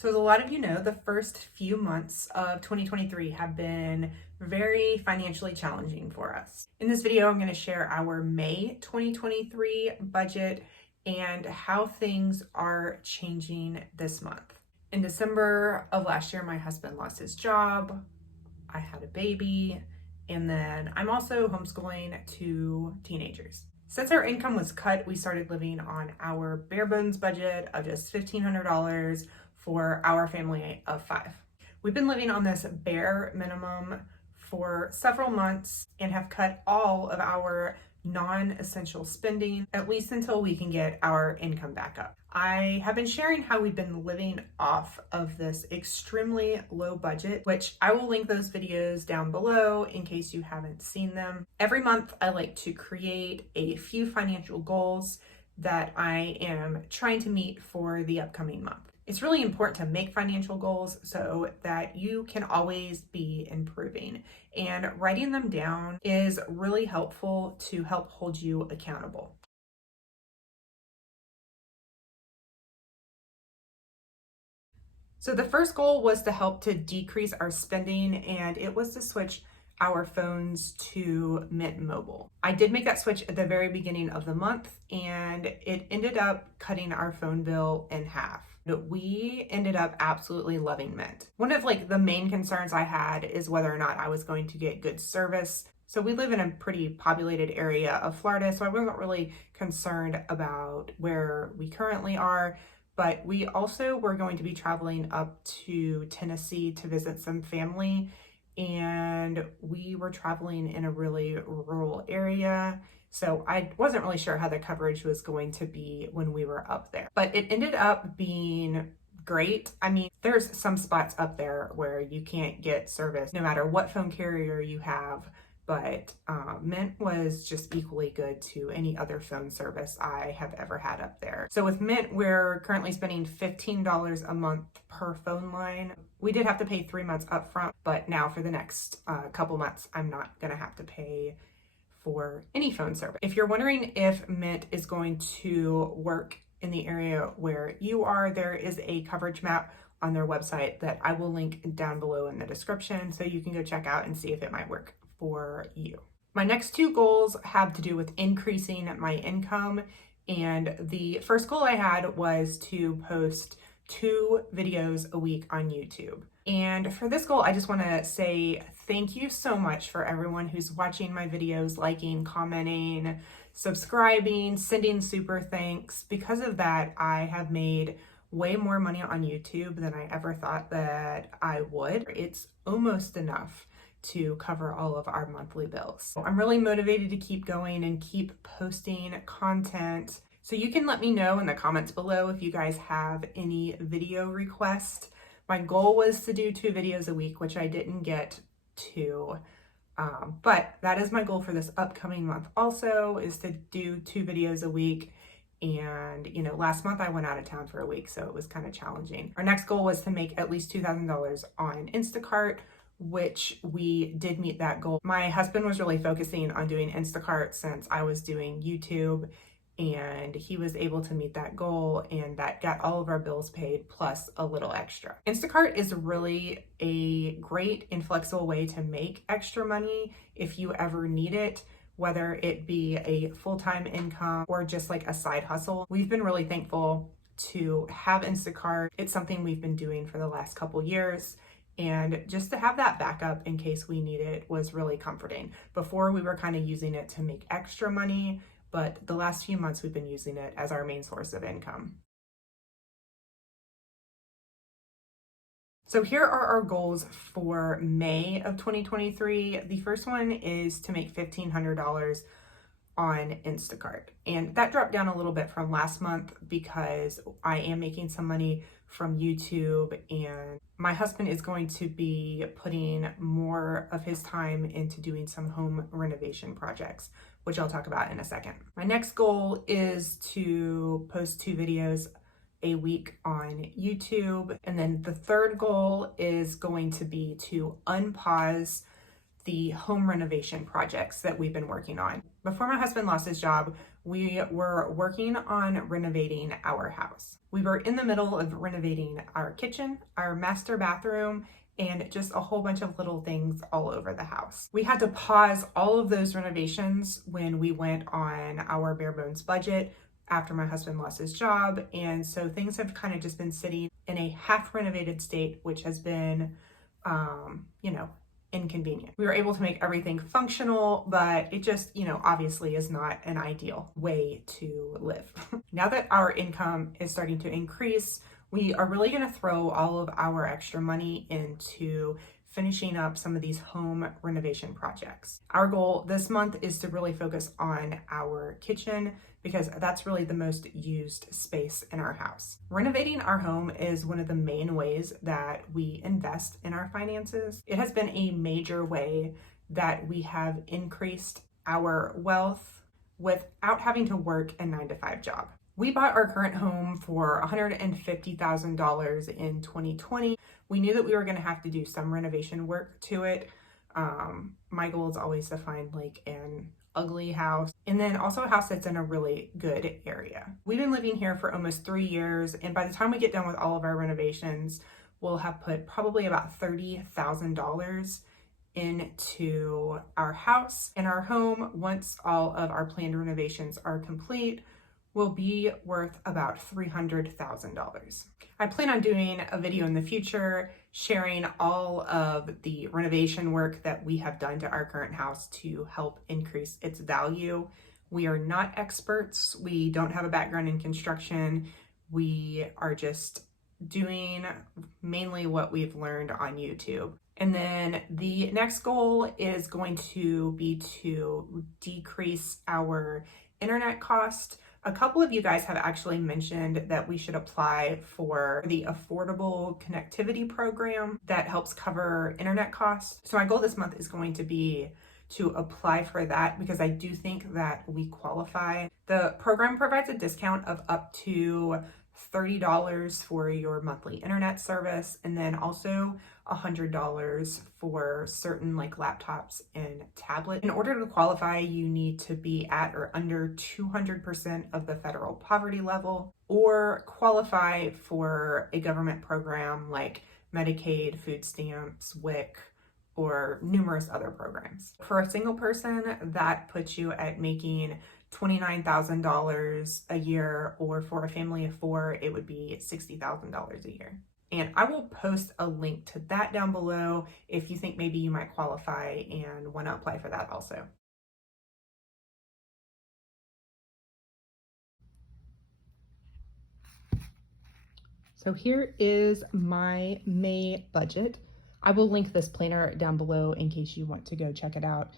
So as a lot of you know, the first few months of 2023 have been very financially challenging for us. In this video, I'm going to share our May 2023 budget and how things are changing this month. In December of last year, my husband lost his job, I had a baby, and then I'm also homeschooling two teenagers. Since our income was cut, we started living on our bare bones budget of just $1,500 for our family of 5. We've been living on this bare minimum for several months and have cut all of our non-essential spending, at least until we can get our income back up. I have been sharing how we've been living off of this extremely low budget, which I will link those videos down below in case you haven't seen them. Every month, I like to create a few financial goals that I am trying to meet for the upcoming month. It's really important to make financial goals so that you can always be improving. And writing them down is really helpful to help hold you accountable. So the first goal was to help to decrease our spending, and it was to switch our phones to Mint Mobile. I did make that switch at the very beginning of the month, and it ended up cutting our phone bill in half. We ended up absolutely loving Mint. One of the main concerns I had is whether or not I was going to get good service. So we live in a pretty populated area of Florida, so I wasn't really concerned about where we currently are. But we also were going to be traveling up to Tennessee to visit some family, and we were traveling in a really rural area. So I wasn't really sure how the coverage was going to be when we were up there. But it ended up being great. I mean, there's some spots up there where you can't get service no matter what phone carrier you have. But Mint was just equally good to any other phone service I have ever had up there. So with Mint, we're currently spending $15 a month per phone line. We did have to pay 3 months up front, but now for the next couple months, I'm not gonna have to pay for any phone service. If you're wondering if Mint is going to work in the area where you are, there is a coverage map on their website that I will link down below in the description, so you can go check out and see if it might work for you. My next two goals have to do with increasing my income, and the first goal I had was to post 2 videos a week on YouTube. And for this goal, I just want to say thank you so much for everyone who's watching my videos, liking, commenting, subscribing, sending super thanks. Because of that, I have made way more money on YouTube than I ever thought that I would. It's almost enough to cover all of our monthly bills. So I'm really motivated to keep going and keep posting content. So you can let me know in the comments below if you guys have any video requests. My goal was to do 2 videos a week, which I didn't get to, but that is my goal for this upcoming month also, is to do 2 videos a week. And last month I went out of town for a week, so it was kind of challenging. Our next goal was to make at least $2,000 on Instacart, which we did meet that goal. My husband was really focusing on doing Instacart since I was doing YouTube, and he was able to meet that goal, and that got all of our bills paid plus a little extra. Instacart is really a great and flexible way to make extra money if you ever need it, whether it be a full-time income or just like a side hustle. We've been really thankful to have Instacart. It's something we've been doing for the last couple years, and just to have that backup in case we need it was really comforting. Before, we were kind of using it to make extra money, but the last few months we've been using it as our main source of income. So here are our goals for May of 2023. The first one is to make $1,500 on Instacart. And that dropped down a little bit from last month because I am making some money from YouTube, and my husband is going to be putting more of his time into doing some home renovation projects, which I'll talk about in a second. My next goal is to post 2 videos a week on YouTube. And then the third goal is going to be to unpause the home renovation projects that we've been working on. Before my husband lost his job, we were working on renovating our house. We were in the middle of renovating our kitchen, our master bathroom, and just a whole bunch of little things all over the house. We had to pause all of those renovations when we went on our bare bones budget after my husband lost his job. And so things have kind of just been sitting in a half renovated state, which has been, inconvenient. We were able to make everything functional, but it just, obviously is not an ideal way to live. Now that our income is starting to increase, we are really going to throw all of our extra money into finishing up some of these home renovation projects. Our goal this month is to really focus on our kitchen because that's really the most used space in our house. Renovating our home is one of the main ways that we invest in our finances. It has been a major way that we have increased our wealth without having to work a 9-to-5 job. We bought our current home for $150,000 in 2020. We knew that we were going to have to do some renovation work to it. My goal is always to find like an ugly house and then also a house that's in a really good area. We've been living here for almost 3 years, and by the time we get done with all of our renovations, we'll have put probably about $30,000 into our house. And our home, once all of our planned renovations are complete, will be worth about $300,000. I plan on doing a video in the future sharing all of the renovation work that we have done to our current house to help increase its value. We are not experts. We don't have a background in construction. We are just doing mainly what we've learned on YouTube. And then the next goal is going to be to decrease our internet cost. A couple of you guys have actually mentioned that we should apply for the Affordable Connectivity Program that helps cover internet costs. So my goal this month is going to be to apply for that because I do think that we qualify. The program provides a discount of up to $30 for your monthly internet service, and then also $100 for certain like laptops and tablets. In order to qualify, you need to be at or under 200% of the federal poverty level or qualify for a government program like Medicaid, food stamps, WIC, or numerous other programs. For a single person, that puts you at making $29,000 a year, or for a family of 4, it would be $60,000 a year. And I will post a link to that down below if you think maybe you might qualify and want to apply for that also. So here is my May budget. I will link this planner down below in case you want to go check it out.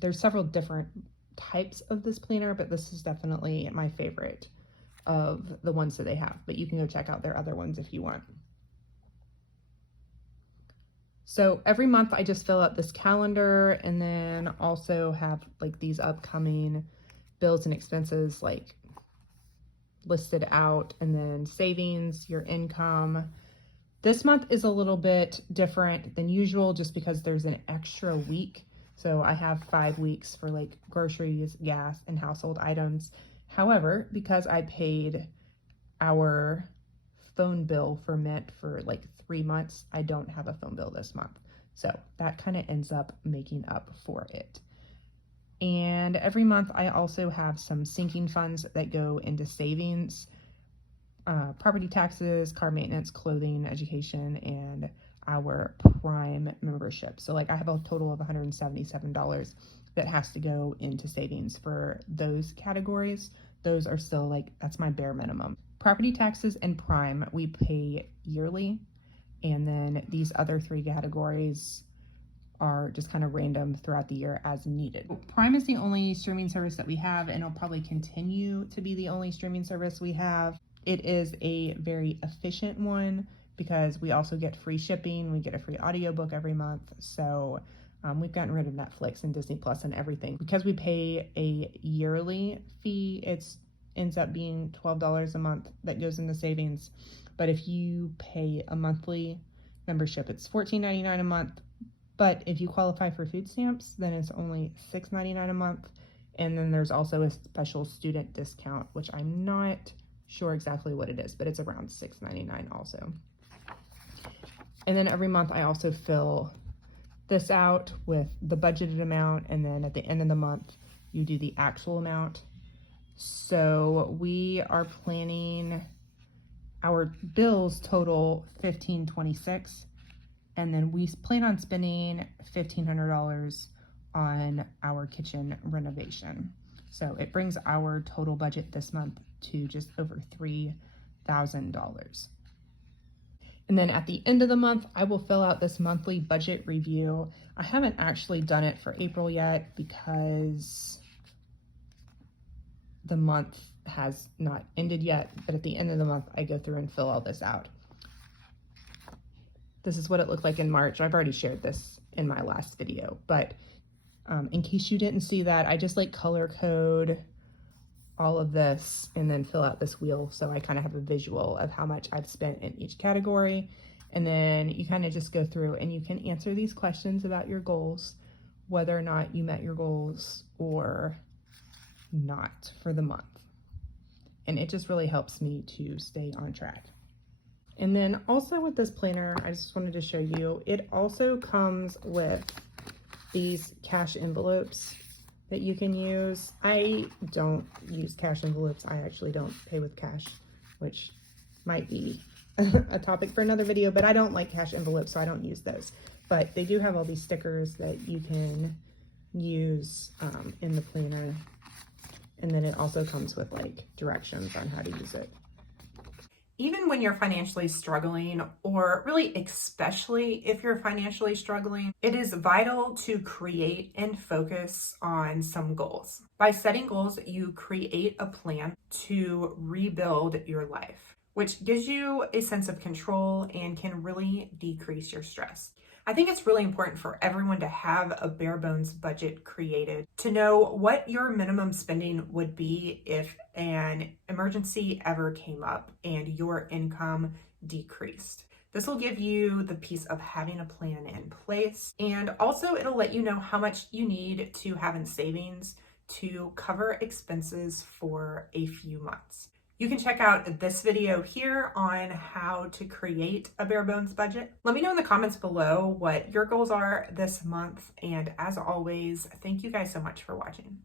There's several different types of this planner, but this is definitely my favorite of the ones that they have, but you can go check out their other ones if you want. So every month I just fill out this calendar and then also have like these upcoming bills and expenses like listed out, and then savings, your income. This month is a little bit different than usual just because there's an extra week. So I have 5 weeks for like groceries, gas, and household items. However, because I paid our phone bill for Mint for like 3 months, I don't have a phone bill this month. So that kind of ends up making up for it. And every month I also have some sinking funds that go into savings, property taxes, car maintenance, clothing, education, and our Prime membership. So like I have a total of $177 that has to go into savings for those categories. Those are still like, that's my bare minimum. Property taxes and Prime, we pay yearly. And then these other 3 categories are just kind of random throughout the year as needed. Prime is the only streaming service that we have, and it'll probably continue to be the only streaming service we have. It is a very efficient one because we also get free shipping. We get a free audiobook every month. So we've gotten rid of Netflix and Disney Plus and everything. Because we pay a yearly fee, it ends up being $12 a month that goes into savings. But if you pay a monthly membership, it's $14.99 a month. But if you qualify for food stamps, then it's only $6.99 a month. And then there's also a special student discount, which I'm not sure exactly what it is, but it's around $6.99 also. And then every month I also fill this out with the budgeted amount, and then at the end of the month you do the actual amount. So we are planning our bills total $1,526, and then we plan on spending $1,500 on our kitchen renovation. So it brings our total budget this month to just over $3,000. And then at the end of the month, I will fill out this monthly budget review. I haven't actually done it for April yet because the month has not ended yet, but at the end of the month, I go through and fill all this out. This is what it looked like in March. I've already shared this in my last video, but in case you didn't see that, I just like color code all of this and then fill out this wheel so I kind of have a visual of how much I've spent in each category. And then you kind of just go through and you can answer these questions about your goals, whether or not you met your goals or not for the month. And it just really helps me to stay on track. And then also with this planner, I just wanted to show you, it also comes with these cash envelopes that you can use. I don't use cash envelopes. I actually don't pay with cash, which might be a topic for another video, but I don't like cash envelopes, so I don't use those. But they do have all these stickers that you can use in the planner. And then it also comes with like directions on how to use it. Even when you're financially struggling, or really especially if you're financially struggling, it is vital to create and focus on some goals. By setting goals, you create a plan to rebuild your life, which gives you a sense of control and can really decrease your stress. I think it's really important for everyone to have a bare bones budget created, to know what your minimum spending would be if an emergency ever came up and your income decreased. This will give you the peace of having a plan in place, and also it'll let you know how much you need to have in savings to cover expenses for a few months. You can check out this video here on how to create a bare bones budget. Let me know in the comments below what your goals are this month. And as always, thank you guys so much for watching.